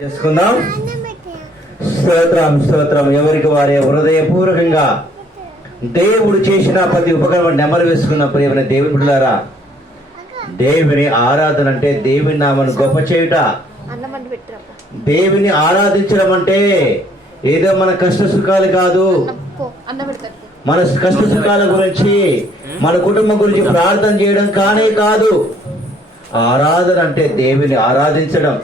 చేసుకుందాం. స్తోత్రం స్తోత్రం. ఎవరికి వారే హృదయపూర్వకంగా దేవుడు చేసిన ప్రతి ఉపకరణం నెమరు వేసుకున్న ప్రియమైన దేవుని బిడ్డలారా, దేవుని ఆరాధన అంటే దేవుని నామను గొప్ప చేయుట. దేవుని ఆరాధించడం అంటే ఏదో మన కష్ట సుఖాలు కాదు, మన కష్ట సుఖాల గురించి మన కుటుంబం గురించి ప్రార్థన చేయడం కానే కాదు. ఆరాధన అంటే దేవుని ఆరాధించడం,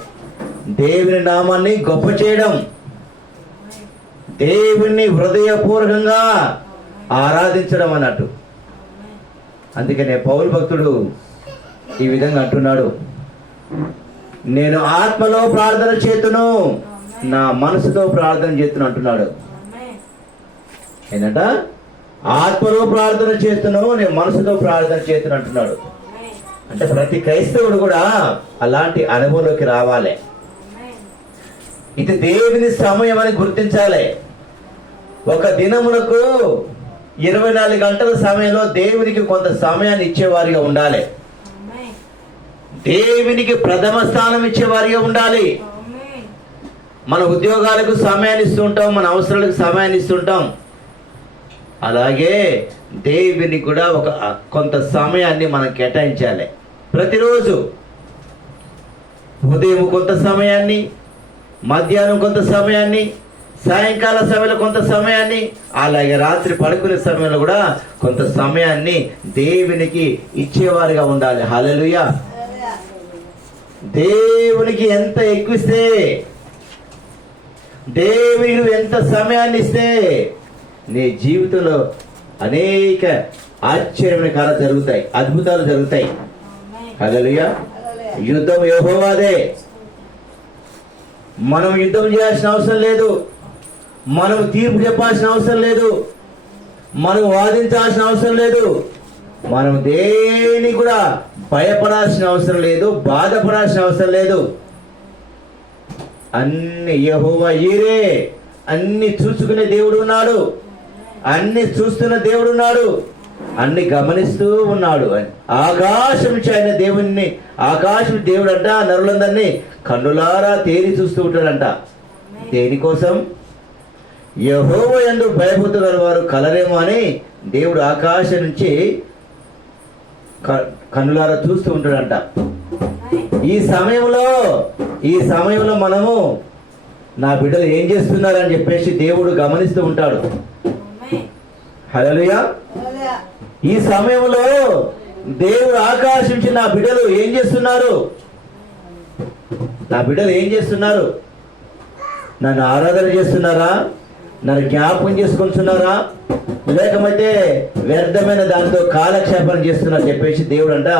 దేవుని నామాన్ని గొప్ప చేయడం, దేవుని హృదయపూర్వకంగా ఆరాధించడం అన్నట్టు. అందుకనే పౌలు భక్తుడు ఈ విధంగా అంటున్నాడు, నేను ఆత్మలో ప్రార్థన చేతును, నా మనసుతో ప్రార్థన చేతును అంటున్నాడు. ఏంటంట? ఆత్మలో ప్రార్థన చేతును, నేను మనసుతో ప్రార్థన చేతును అంటున్నాడు. అంటే ప్రతి క్రైస్తవుడు కూడా అలాంటి అనుభవంలోకి రావాలి. ఇది దేవుని సమయం అని గుర్తించాలి. ఒక దినమునకు 24 గంటల సమయంలో దేవునికి కొంత సమయాన్ని ఇచ్చేవారిగా ఉండాలి. దేవునికి ప్రథమ స్థానం ఇచ్చేవారిగా ఉండాలి. మన ఉద్యోగాలకు సమయాన్ని ఇస్తుంటాం, మన అవసరాలకు సమయాన్ని ఇస్తుంటాం. అలాగే దేవుని కూడా కొంత సమయాన్ని మనం కేటాయించాలి. ప్రతిరోజు ఉదయం కొంత సమయాన్ని, మధ్యాహ్నం కొంత సమయాన్ని, సాయంకాల సమయంలో కొంత సమయాన్ని, అలాగే రాత్రి పడుకునే సమయంలో కూడా కొంత సమయాన్ని దేవునికి ఇచ్చేవారిగా ఉండాలి. హల్లెలూయా. దేవునికి ఎంత ఎక్కువిస్తే, దేవునికి ఎంత సమయాన్ని ఇస్తే నీ జీవితంలో అనేక ఆశ్చర్యమైన కార్యాలు జరుగుతాయి, అద్భుతాలు జరుగుతాయి. హల్లెలూయా. యుద్ధం యెహోవాదే. మనం యుద్ధం చేయాల్సిన అవసరం లేదు, మనం తీర్పు చెప్పాల్సిన అవసరం లేదు, మనం వాదించాల్సిన అవసరం లేదు, మనం దేని కూడా భయపడాల్సిన అవసరం లేదు, బాధపడాల్సిన అవసరం లేదు. అన్ని యెహోవా ఈరే, అన్ని చూసుకునే దేవుడు ఉన్నాడు, అన్ని చూస్తున్న దేవుడు ఉన్నాడు, అన్ని గమనిస్తూ ఉన్నాడు. ఆకాశం ఆయన దేవుణ్ణి, ఆకాశం దేవుడు అంట నరులందరినీ కన్నులారా తేరి చూస్తూ ఉంటాడంట. దేనికోసం? యెహోవా యందు భయభక్తి గల వారు కలరేమో అని దేవుడు ఆకాశం నుంచి కన్నులారా చూస్తూ ఉంటాడంట. ఈ సమయంలో మనము నా బిడ్డలు ఏం చేస్తున్నారని చెప్పేసి దేవుడు గమనిస్తూ ఉంటాడు. హల్లెలూయా. ఈ సమయంలో దేవుడు ఆకాశించి నా బిడ్డలు ఏం చేస్తున్నారు, నా బిడ్డలు ఏం చేస్తున్నారు, నన్ను ఆరాధన చేస్తున్నారా, నన్ను జ్ఞాపకం చేసుకుంటున్నారా, లేకపోతే వ్యర్థమైన దాంతో కాలక్షేపం చేస్తున్నారు చెప్పేసి దేవుడు అంట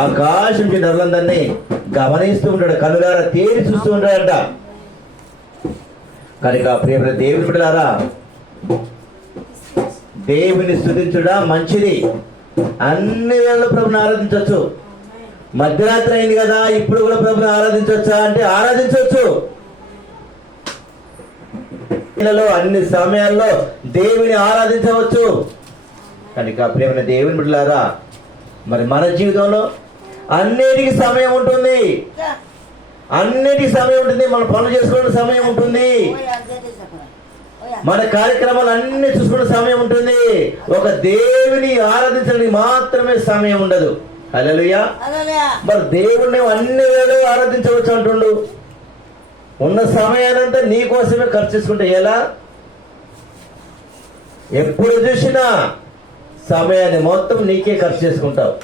ఆకాశం నుంచి నరులందరినీ గమనిస్తూ ఉంటాడు, కనులారా తేరి చూస్తూ ఉంటాడంట. కనుక ప్రియమైన దేవుని బిడ్డలారా, దేవుని స్తుతించుడా మంచిది. అన్ని వేళ ప్రభుని ఆరాధించవచ్చు. మధ్యరాత్రి అయింది కదా, ఇప్పుడు కూడా ప్రభుని ఆరాధించవచ్చా అంటే ఆరాధించవచ్చు. అన్ని సమయాల్లో దేవుని ఆరాధించవచ్చు. కనుక ప్రియమైన దేవుని బిడ్డలారా, మరి మన జీవితంలో అన్నిటికీ సమయం ఉంటుంది, అన్నిటికీ సమయం ఉంటుంది. మన పనులు చేసుకోవడానికి సమయం ఉంటుంది, మన కార్యక్రమాలు అన్ని చూసుకునే సమయం ఉంటుంది. ఒక దేవుని ఆరాధించడానికి మాత్రమే సమయం ఉండదు. హల్లెలూయా. మరి దేవుణ్ణి అన్ని వేళ ఆరాధించవచ్చు అంటుండు. ఉన్న సమయానంతా నీ కోసమే ఖర్చు చేసుకుంటే ఎలా? ఎప్పుడు చూసినా సమయాన్ని మొత్తం నీకే ఖర్చు చేసుకుంటావు.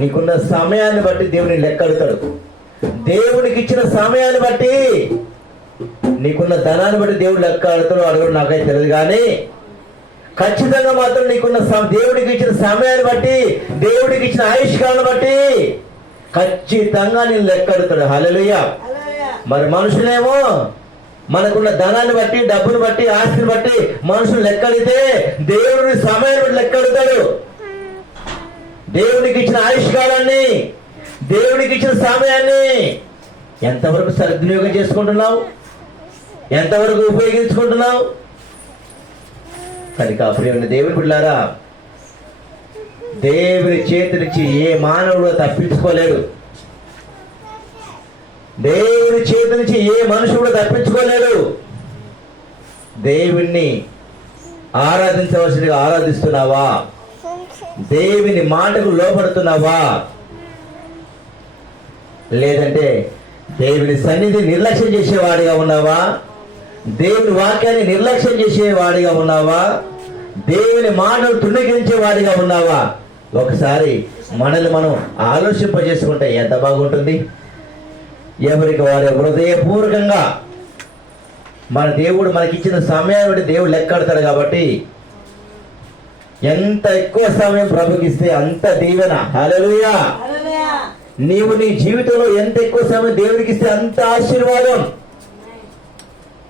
నీకున్న సమయాన్ని బట్టి దేవుని లెక్కడుతాడు. దేవునికి ఇచ్చిన సమయాన్ని బట్టి, నీకున్న ధనాన్ని బట్టి దేవుడు లెక్క ఆడుతాడు, అడగడు నాకైతే తెలియదు. కానీ ఖచ్చితంగా మాత్రం నీకున్న దేవుడికి ఇచ్చిన సమయాన్ని బట్టి, దేవుడికి ఇచ్చిన ఆయుష్కాలను బట్టి ఖచ్చితంగా నేను లెక్క అడుగుతాడు. హల్లెలూయా. మరి మనుషులేమో మనకున్న ధనాన్ని బట్టి, డబ్బును బట్టి, ఆస్తిని బట్టి మనుషులు లెక్క అడిగితే దేవుడిని సమయాన్ని బట్టి లెక్క అడుగుతాడు. దేవుడికి ఇచ్చిన ఆయుష్కాలాన్ని, దేవుడికి ఇచ్చిన సమయాన్ని ఎంతవరకు సద్వినియోగం చేసుకుంటున్నావు, ఎంతవరకు ఉపయోగించుకుంటున్నావు? కనుక ప్రియమైన దేవుని బిడ్డలారా, దేవుని చేతి నుంచి ఏ మానవుడు తప్పించుకోలేడు. దేవుని చేతి నుంచి ఏ మనుషుడు తప్పించుకోలేడు. దేవుణ్ణి ఆరాధించవలసినగా ఆరాధిస్తున్నావా? దేవుని మాటకు లోపడుతున్నావా? లేదంటే దేవుని సన్నిధి నిర్లక్ష్యం చేసేవాడిగా ఉన్నావా? దేవుని వాక్యాన్ని నిర్లక్ష్యం చేసేవాడిగా ఉన్నావా? దేవుని మాటలు తృణీకరించేవాడిగా ఉన్నావా? ఒకసారి మనల్ని మనం ఆలోచింపజేసుకుంటే ఎంత బాగుంటుంది. ఎవరికి వారి హృదయపూర్వకంగా మన దేవుడు మనకిచ్చిన సమయాన్ని బట్టి దేవుడు లెక్కడతాడు. కాబట్టి ఎంత ఎక్కువ సమయం ప్రభుకిస్తే అంత దీవెన. హల్లెలూయా. నీవు నీ జీవితంలో ఎంత ఎక్కువ సమయం దేవునికి ఇస్తే అంత ఆశీర్వాదం.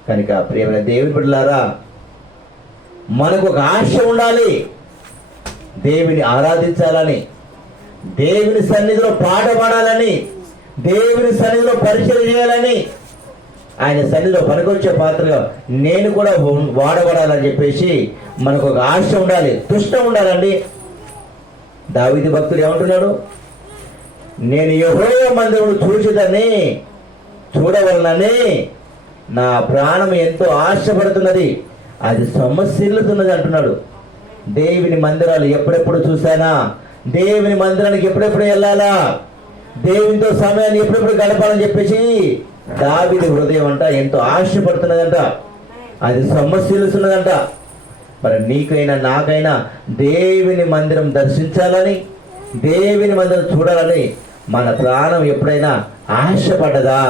కనుక ప్రియమైన దేవుని బిడ్డలారా, మనకు ఒక ఆశ ఉండాలి. దేవుని ఆరాధించాలని, దేవుని సన్నిధిలో పాట పాడాలని, దేవుని సన్నిధిలో పరిచయం చేయాలని, ఆయన సన్నిధిలో పనికొచ్చే పాత్రగా నేను కూడా వాడబడాలని చెప్పేసి మనకు ఒక ఆశ ఉండాలి, తుష్టం ఉండాలండి. దావీదు భక్తుడు ఏమంటున్నాడు? నేను యెహోవా మందిరమును చూడవలనని నా ప్రాణం ఎంతో ఆశపడుతున్నది, అది సొమ్మసిల్లుతున్నది అంటున్నాడు. దేవుని మందిరాలు ఎప్పుడెప్పుడు చూసానా, దేవుని మందిరానికి ఎప్పుడెప్పుడు వెళ్ళాలా, దేవునితో సమయాన్ని ఎప్పుడెప్పుడు గడపాలని చెప్పేసి దావీదు హృదయం అంట ఎంతో ఆశపడుతున్నదంట, అది సొమ్మసిల్లుతున్నదంట. మరి నీకైనా నాకైనా దేవుని మందిరం దర్శించాలని, దేవుని మందిరం చూడాలని మన ప్రాణం ఎప్పుడైనా ఆశపడ్డదా,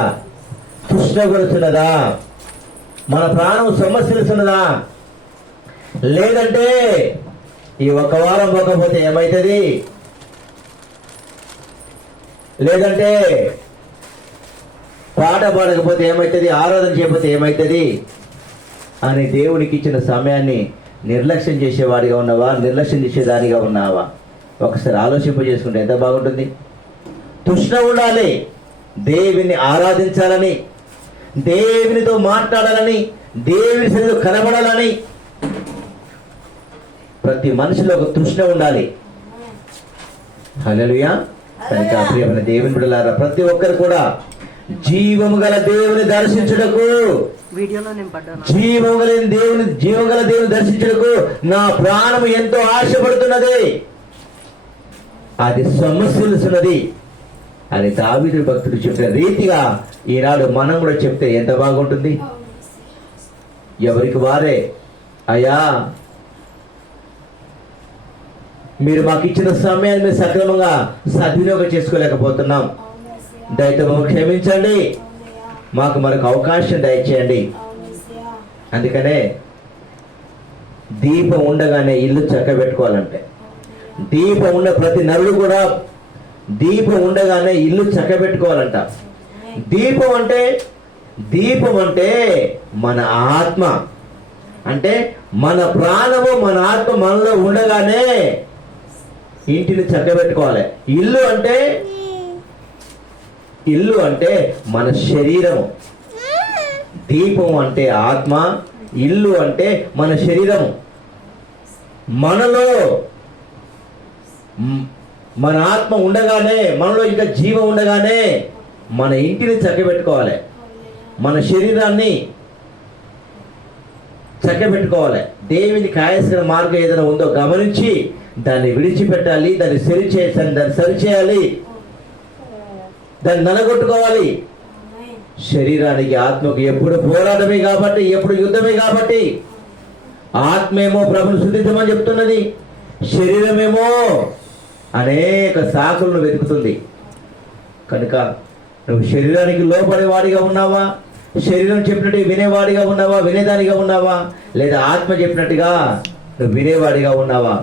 తృష్ణగొలుచున్నదా, మన ప్రాణం సొమ్మసిల్లుతున్నదా? లేదంటే ఈ ఒక వారం పోకపోతే ఏమవుతుంది, లేదంటే పాట పాడకపోతే ఏమవుతుంది, ఆరాధన చేయకపోతే ఏమవుతుంది అని దేవునికి ఇచ్చిన సమయాన్ని నిర్లక్ష్యం చేసేవాడిగా ఉన్నావా, నిర్లక్ష్యం చేసేదానిగా ఉన్నావా? ఒకసారి ఆలోచింపజేసుకుంటే ఎంత బాగుంటుంది. తృష్ణ ఉండాలి, దేవుని ఆరాధించాలని, దేవునితో మాట్లాడాలని, దేవుని సన్నిధిలో కనబడాలని ప్రతి మనిషిలో ఒక తృష్ణ ఉండాలి. హల్లెలూయా. కనుక ప్రియమైన దేవుని బిడ్డలారా, ప్రతి ఒక్కరు కూడా జీవము గల దేవుని దర్శించుటకు, జీవము గల దేవుని దర్శించుటకు నా ప్రాణము ఎంతో ఆశపడుతున్నది, అది సొమ్మసిల్లుతున్నది అని దావీదు భక్తుడు చెప్పిన రీతిగా ఈనాడు మనం కూడా చెప్తే ఎంత బాగుంటుంది. ఎవరికి వారే, అయ్యా మీరు మాకు ఇచ్చిన సమయాన్ని మేము సక్రమంగా సద్వినియోగం చేసుకోలేకపోతున్నాం, దయతో మమ్మల్ని క్షమించండి, మాకు మరొక అవకాశం దయచేయండి. అందుకనే దీపం ఉండగానే ఇల్లు చక్కబెట్టుకోవాలంటే, దీపం ఉన్న ప్రతి నరుడు కూడా దీపం ఉండగానే ఇల్లు చక్కబెట్టుకోవాలంట. దీపం అంటే మన ఆత్మ, అంటే మన ప్రాణము మన ఆత్మ మనలో ఉండగానే ఇంటిని చక్కబెట్టుకోవాలి. ఇల్లు అంటే మన శరీరము. దీపం అంటే ఆత్మ, ఇల్లు అంటే మన శరీరము. మనలో మన ఆత్మ ఉండగానే, మనలో ఇంకా జీవం ఉండగానే మన ఇంటిని చక్కబెట్టుకోవాలి, మన శరీరాన్ని చక్కబెట్టుకోవాలి. దేవుని కాయస్కర మార్గం ఏదైనా ఉందో గమనించి దాన్ని విడిచిపెట్టాలి, దాన్ని సరిచేయాలి, దాన్ని నలగొట్టుకోవాలి. శరీరానికి ఆత్మకు ఎప్పుడు పోరాటమే కాబట్టి, ఎప్పుడు యుద్ధమే కాబట్టి, ఆత్మేమో ప్రభుని శుద్ధించమని చెప్తున్నది, శరీరమేమో అనేక సాకులను వెతుకుతుంది. కనుక నువ్వు శరీరానికి లోపడేవాడిగా ఉన్నావా, శరీరం చెప్పినట్టు వినేవాడిగా ఉన్నావా, వినేదానిగా ఉన్నావా, లేదా ఆత్మ చెప్పినట్టుగా నువ్వు వినేవాడిగా ఉన్నావా?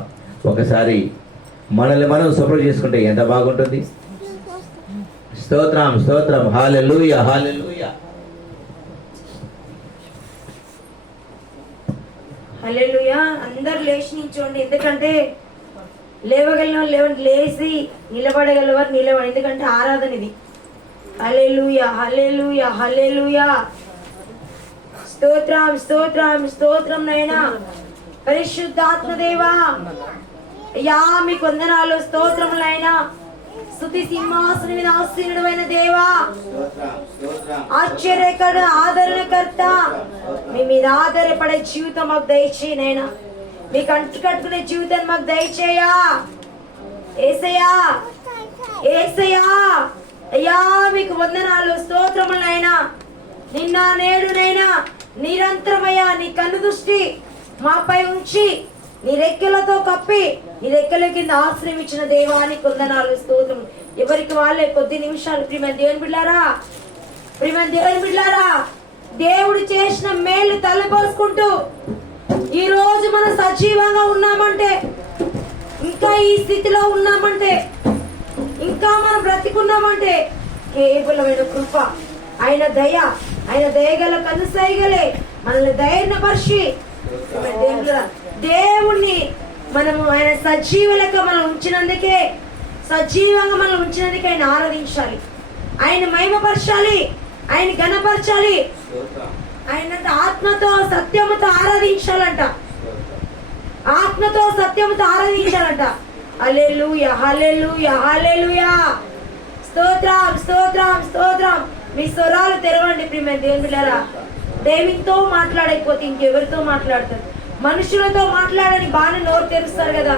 ఒకసారి మనల్ని మనం శుభ్రం చేసుకుంటే ఎంత బాగుంటుంది. స్తోత్రం, స్తోత్రం. హల్లెలూయా, హల్లెలూయా, హల్లెలూయా. అందరు లేచి నిల్చోండి, ఎందుకంటే లేవగలిగిన వాళ్ళు లేచి నిలబడగలవారు నిలబడి, ఎందుకంటే ఆరాధన ఇది. హల్లెలూయా, హల్లెలూయా, హల్లెలూయా. స్తోత్రం, స్తోత్రం, స్తోత్రం నైనా పరిశుద్ధాత్మ దేవా, అయ్యా మీకు వందనాలు, స్తోత్రములైనా స్తుతి సింహాసనం మీద ఆసీనుడైన దేవా, ఆశ్చర్యకర ఆదరణకర్త, మీ మీద ఆధారపడే జీవితం మాకు దయచేయనైనా, మీకు అంటు కట్టుకునే జీవితాన్ని మాకు దయచేయా. యేసయ్యా, యేసయ్యా, అయ్యా మీకు వందనాలు, స్తోత్రములైనా. నిన్న నేడునైనా నిరంతరమయ్యా నీ కన్ను దృష్టి మాపై ఉంచి నీ రెక్కలతో కప్పి నీ రెక్కల కింద ఆశ్రయం ఇచ్చిన దేవానికి వందనాలు, స్తోత్రం. ఎవరికి వాళ్ళే కొద్ది నిమిషాలు ప్రియమైన దేవుని బిడ్డారా, ప్రియమైన దేవుని బిడ్డారా, దేవుడు చేసిన మేలు తలపోసుకుంటూ ఈ రోజు మనం సజీవంగా ఉన్నామంటే, ఇంకా ఈ స్థితిలో ఉన్నామంటే, ఇంకా మనం బ్రతికున్నామంటే కేవలమైన కృప, ఆయన దయ, ఆయన దయగల కనుసైగలే మనల్ని ధైర్యపరిచి దేవుణ్ణి మనము ఆయన సజీవులుగా మనం ఉంచినందుకే, సజీవంగా మనం ఉంచినందుకే ఆయన ఆరాధించాలి, ఆయన మహిమపరచాలి, ఆయన ఘనపరచాలి, ఆయన ఆత్మతో సత్యముతో ఆరాధించాలంట, ఆత్మతో సత్యముతో ఆరాధించాలంట. హల్లెలూయా, హల్లెలూయా, హల్లెలూయా. స్తోత్రం, స్తోత్రం, స్తోత్రం. మీ స్వరాలు తెరవండి ప్రియమైన దేవుని బిడ్డలారా. దేవునితో మాట్లాడకపోతే ఇంకెవరితో మాట్లాడతారు? మనుషులతో మాట్లాడని బాగా నోరు తెరుస్తారు కదా.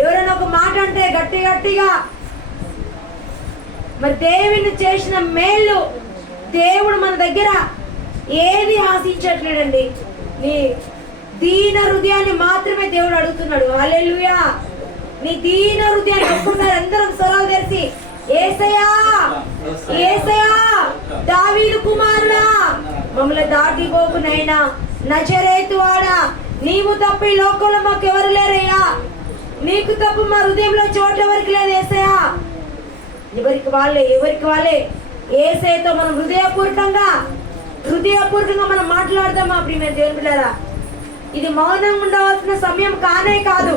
ఎవరైనా ఒక మాట అంటే గట్టి గట్టిగా. మరి దేవుని చేసిన మేలు దేవుడు మన దగ్గర ఏది ఆశించట్లేడండి, నీ దీన హృదయాన్ని మాత్రమే దేవుడు అడుగుతున్నాడు. హల్లెలూయా. నీ దీన హృదయాన్ని ఒప్పుకున్నారు అందరం స్వరాలు తెరిచి, యేసయ్యా, యేసయ్యా, దావీదు కుమారుడా, మమ్మల్ని దాటిపోకునైనా నజరేతు వాడా, నీవు తప్ప ఈ లోకంలో మాకు ఎవరు లేరయ్యా, నీకు తప్ప మా హృదయంలో చోట ఎవరికి లేదు యేసయ్యా. ఎవరికి వాళ్ళే యేసయ్యతో మనం హృదయపూర్వకంగా మనం మాట్లాడదామా ప్రియమైన దేవుని బిడ్డలారా? ఇది మౌనంగా ఉండవలసిన సమయం కానే కాదు,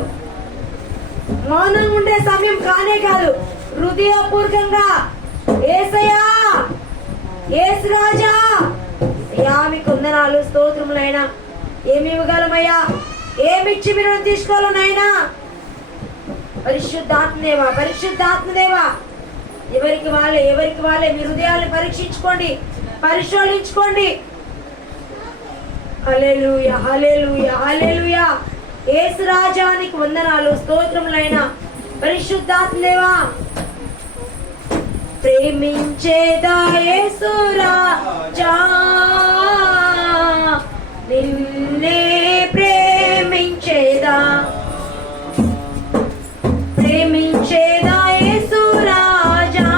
మౌనంగా ఉండే సమయం కానే కాదు. హృదయపూర్వకంగా యేసయ్యా, యేసు రాజా, అయ్యా మీకు వందనాలు, స్తోత్రములైనా. ఏమి ఇవ్వగలమయ్యా, ఏమిచ్చి మీరు తీసుకోవాలనైనా? పరిశుద్ధాత్మదేవా, పరిశుద్ధాత్మదేవా, ఎవరికి వాళ్ళే మీ హృదయాన్ని పరీక్షించుకోండి, పరిశోధించుకోండి. హల్లెలూయా, హల్లెలూయా, హల్లెలూయా. యేసు రాజానికి వందనాలు, స్తోత్రములైనా. పరిశుద్ధాత్మదేవా, ప్రేమించేదా యేసు రాజా, నిన్నే ప్రేమించేదా, ప్రేమించేదా యేసు రాజా,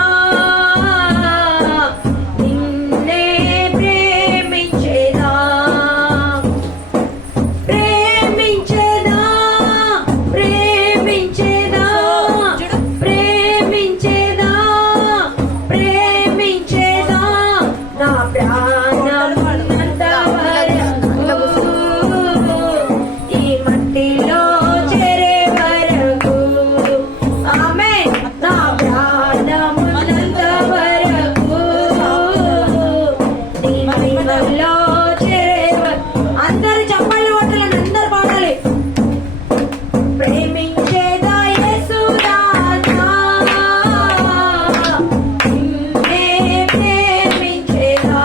నిన్నే ప్రేమించేదా, ప్రేమించేదా, ప్రేమించేదా, ప్రేమించేదా, ప్రేమించేదా, నా ప్రాణమున్నంత వరకు, ఈ మట్టిలో చేరే వరకు, ఆమేన్. నా ప్రాణమున్నంత వరకు, నీ మహిమలో చేరే వరకు. అందరు చప్పట్లు కొట్టాలని అందరు పాడాలి. ప్రేమించేదా యేసు రాజా, నిన్నే ప్రేమించేదా,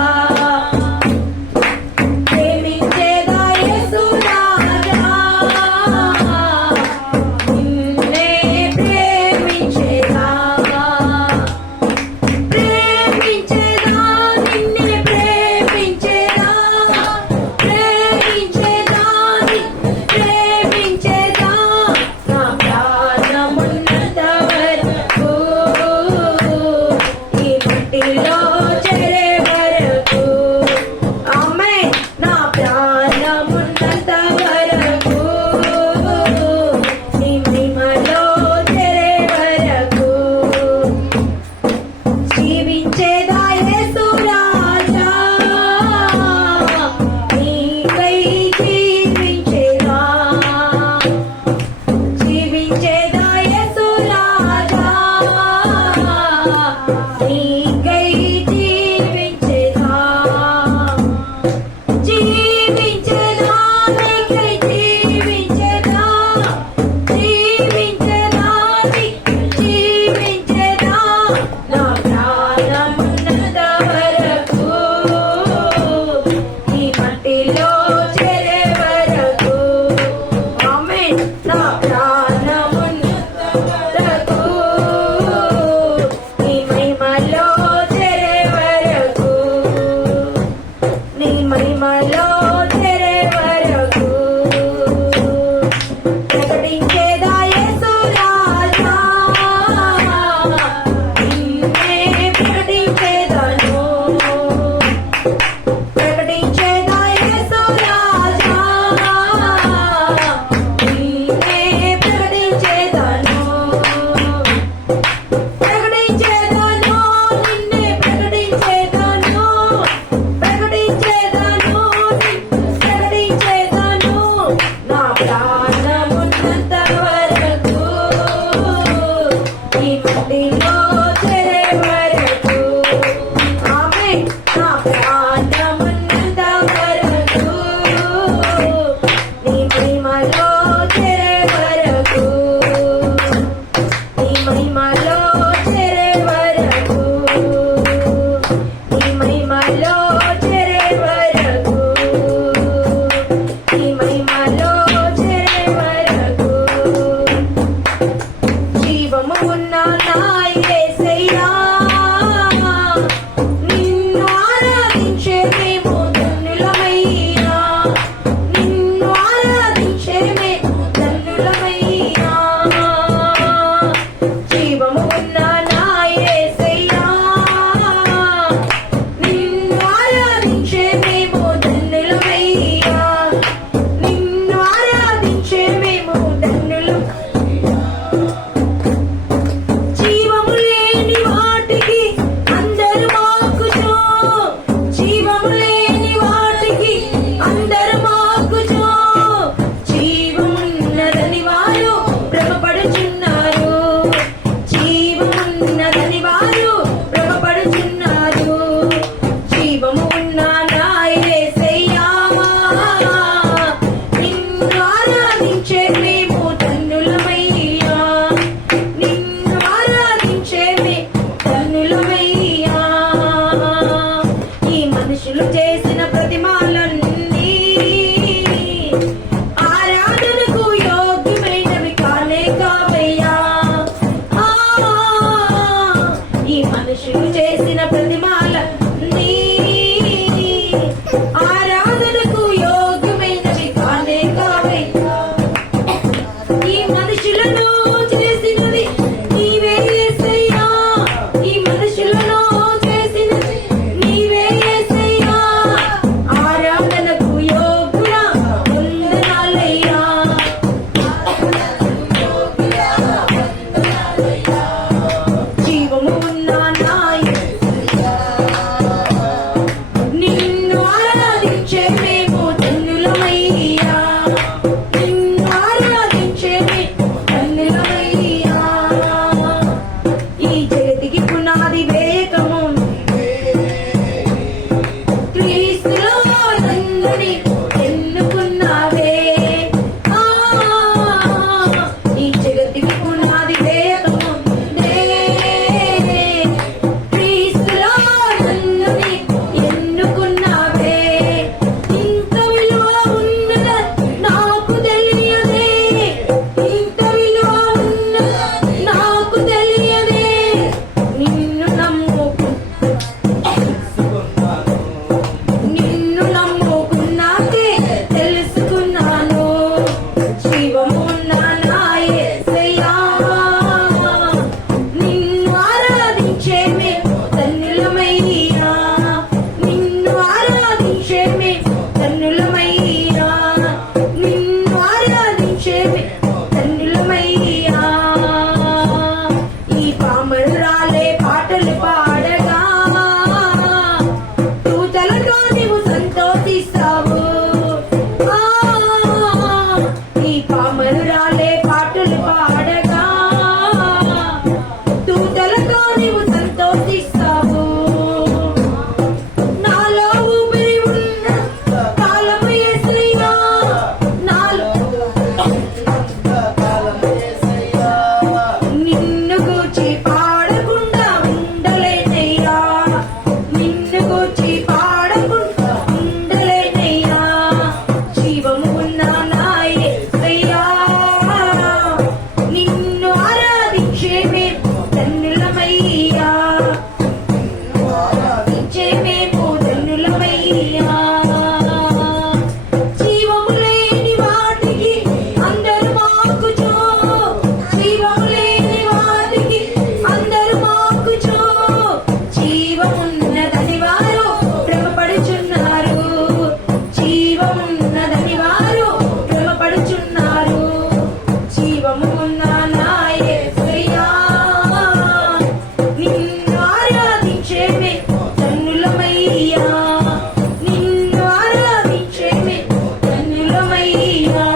నిన్ను ఆరాధించేమే ధన్యులమయ్యా,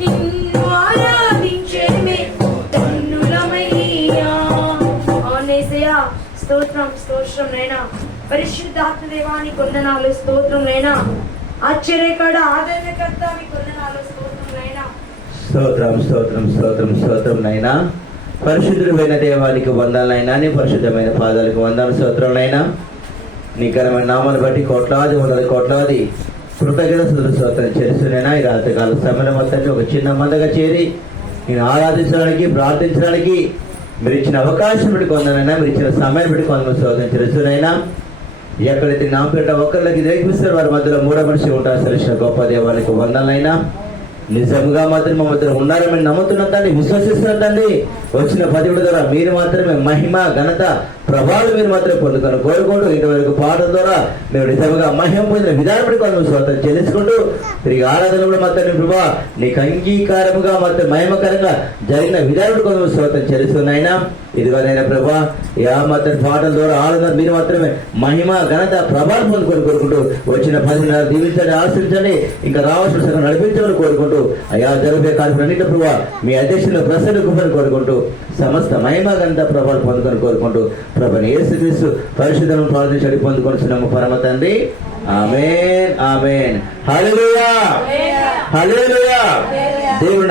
నిన్ను ఆరాధించేమే ధన్యులమయ్యా. అవునేసయ్యా, స్తోత్రం స్తోత్రం నైనా. పరిశుద్ధాత్మ దేవానికి వందనాలు, స్తోత్రం నైనా. ఆశ్చర్యకర ఆదరణకర్త మీకు వందనాలు, స్తోత్రం నైనా. స్తోత్రం స్తోత్రం స్తోత్రం స్తోత్రం నైనా. పరిశుద్ధుడైన దేవానికి వందనాలైనా, నీ పరిశుద్ధమైన పాదాలకు వందనాలు, స్తోత్రం నైనా. నీ ఘనమైన నామాన్ని బట్టి కోట్లాది కోట్లాది కృతజ్ఞతలు స్తోత్రం చేస్తున్నాయినా. ఈ రాత్రికాల సమయం మొత్తాన్ని ఒక చిన్న మందగా చేరి నేను ఆరాధించడానికి, ప్రార్థించడానికి మీరు ఇచ్చిన అవకాశం పెట్టి కొందనైనా, మీరు ఇచ్చిన సమయం పెట్టి కొందరు స్తోత్రం చేస్తున్నాయినా. ఎక్కడైతే నా పేట ఒకళ్ళకి ద్వేషిస్తారు వారి మధ్యలో మూడో మనిషి ఉంటారు సరిచిన గొప్ప దేవానికి వందనాలైనా. నిజంగా మాత్రం మా మధ్య ఉన్నారని నమ్ముతున్నాం తండ్రి, విశ్వసిస్తున్నాం తండ్రి. వచ్చిన పదివుల ద్వారా మీరు మాత్రమే మహిమ ఘనత ప్రభావాలు మీరు మాత్రమే పొందుకొని కోరుకుంటూ ఇంతవరకు పాటల ద్వారా మేము నిజంగా మహిమ పొందిన విధానం పెట్టి కొంచెం స్తోత్రం చెల్లించుకుంటూ తిరిగి ఆరాధన కూడా మాత్రం ప్రభా నీకు అంగీకారముగా మాత్రం మహిమకరంగా జరిగిన విధానం కొంచెం స్తోత్రం చెల్లిస్తున్నాయినా. ఇదిగోనైనా ప్రభా యా మాత్రం పాటల ద్వారా ఆరాధన మీరు మాత్రమే మహిమ ఘనత ప్రభావం పొందుకొని కోరుకుంటూ వచ్చిన 10 దీవించండి, ఆశ్రయించండి, ఇంకా రావాల్సిన సగం నడిపించమని కోరుకుంటూ అయా జరిగే కార్యక్రమం ప్రభా మీ అధ్యక్షులు ప్రసన్న కుమ్మని కోరుకుంటూ సమస్త మహిమ ఘనత ప్రభావం పొందుకొని కోరుకుంటూ ప్రభుని యేసుక్రీస్తు పరిశుద్ధను ప్రార్థించి పొందుకొనిస్తున్నాము పరమ తండ్రి. ఆమేన్ ఆమేన్. హల్లెలూయా హల్లెలూయా. దేవుడు